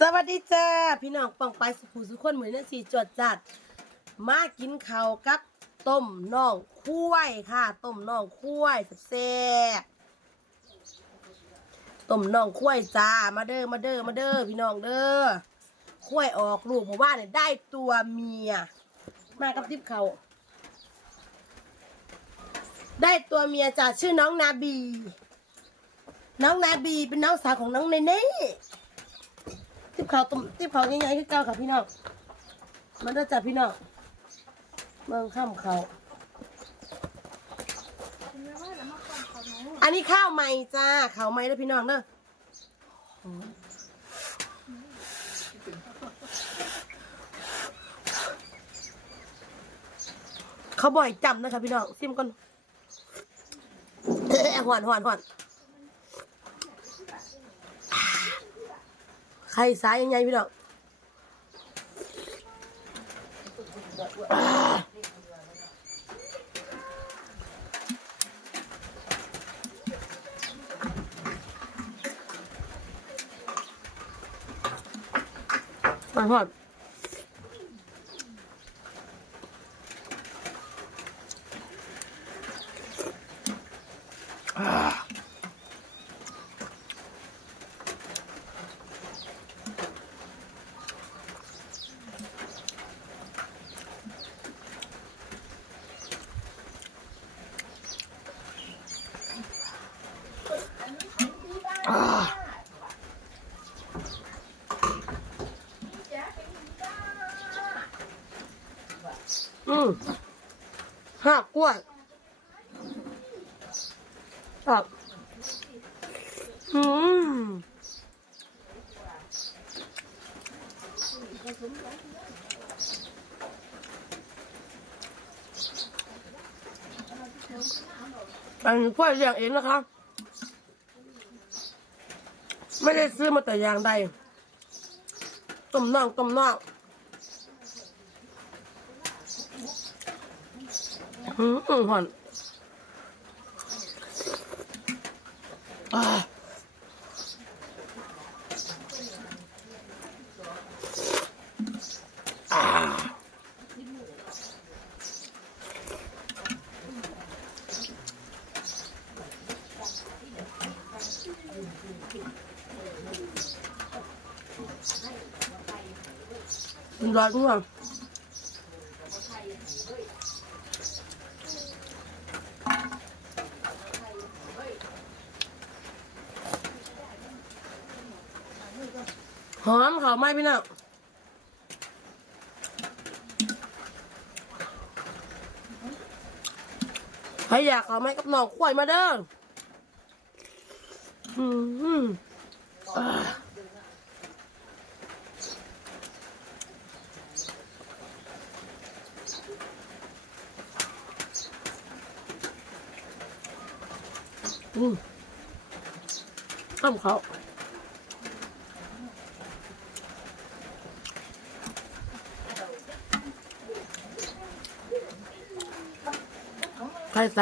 สวัสดีจ้าพี่น้องปองไปสุขุสุขคนเหมือนนั่นสี่จดจัด มากินข้าวกับต้มน่องคุ้วยค่ะ ต้มน่องคุ้วยแซ่บต้มน่องคุ้วยจ้ามาเด้อมาเด้อมาเด้อพี่น้องเด้อคุ้วยออกลูกเพราะว่าเนี่ยได้ตัวเมีย มากับทิพเขาได้ตัวเมียจ้าชื่อน้องนาบี น้องนาบีเป็นน้องสาวของน้องเนเน่ บเขาต้มติบเขาวง่ายๆคือเก่าค่ะพี่น้องมันจะจับพี่น้องเมืองข้ามเขาอันนี้ข้าวใหม่จ้าข้าวใหม่แล้วพี่น้องเด้อเขาบ่อยจำนะคะพี่น้องซิมก่อนหวานหวานหวาน ไข่สายยังไงพี่น้องหวา นหากกล้วยครับอืมอันนี้กล้วยเลี้ยงเองนะคะ ไม่ได้ซื้อมาแต่อย่างใดต้มน่องต้มน่อง อืมอืมหอนอ่าอ่าร้อนมาก หอมเขาไหมพี่น้องใครอยากเขาไหมกับหนองขวยมาเด้ออืมอ่า อืมข้ามเขา ใครส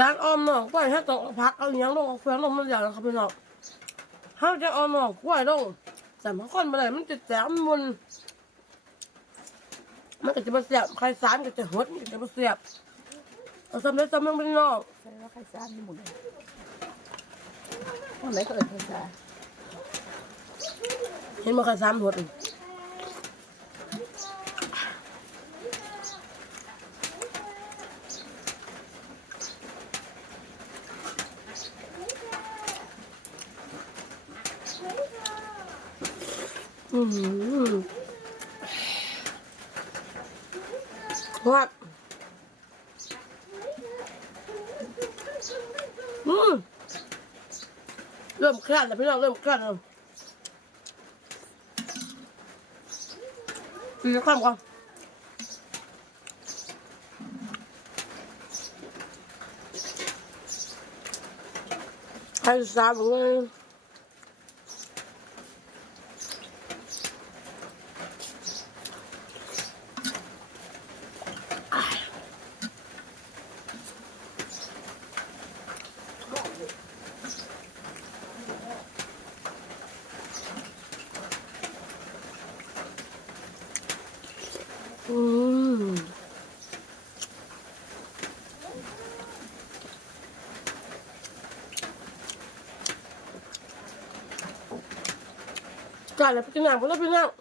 การออมหนอกกล้วยถ้าตกพักเอาอย่างลงเอาเฟืองลงมันอย่างนะครับพี่น้องถ้าจะออมหนอกกล้วยลงแต่มันคนไปเลยมันจะแสบมุนมันก็จะมาเสียบใครสารก็จะหดมันก็จะมาเสียบเอาสำเร็จสำเร็จพี่น้องใช่ว่าใครซ่านนี่หมดเลยวันไหนก็เอิญใครซ่าเห็นมาใครสามหดอืม วัดอืมเริ่มคลาดแล้วพี่น้องเริ่มคลาดแล้วกินข้าวก่อนใครส ก่อนแล้วพี่นางพี่น้ำพี่น้ำ